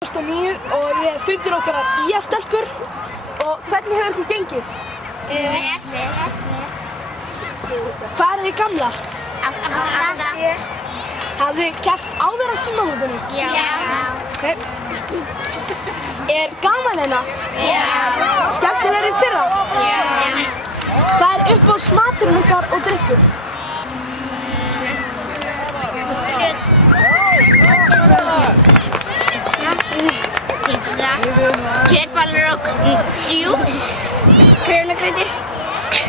2009 og ég fundir okkar af IA-stelpur og hvernig hefur þið gengið? Hvað eru þið gamlar? 8. Hafið þið keppt áður á símamótinu? Já. Okay. Er gaman hérna? Já. Skemmtilegri en fyrra? Já. Hvað er uppáhaldsmaturinn ykkar og drykkur? Pizza, kjötbollar og djús. Grjónagræti.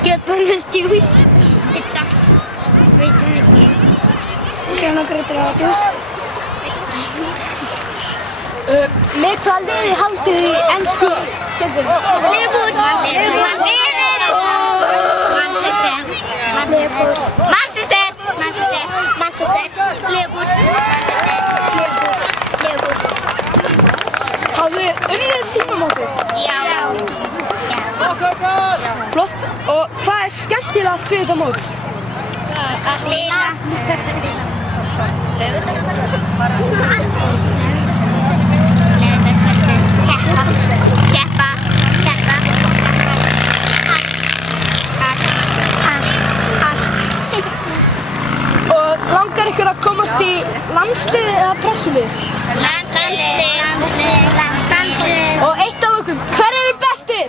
Kjötbollar og djús. Pizza. Veit það ekki. Grjónagræti og djús. Með hvaða liði haldið þið í ensku deildinni? Liverpool. Manchester. Liverpool. Hafið þið unnið símamótið? Já. Flott. Og hvað er skemmtilegast við þetta mót? Að spila. Laugardagskvöld. Keppa. Allt. Og langar ykkur að komast í landslið eða pressulið? Landslið. Og eitt af okkur, hver eru bestir?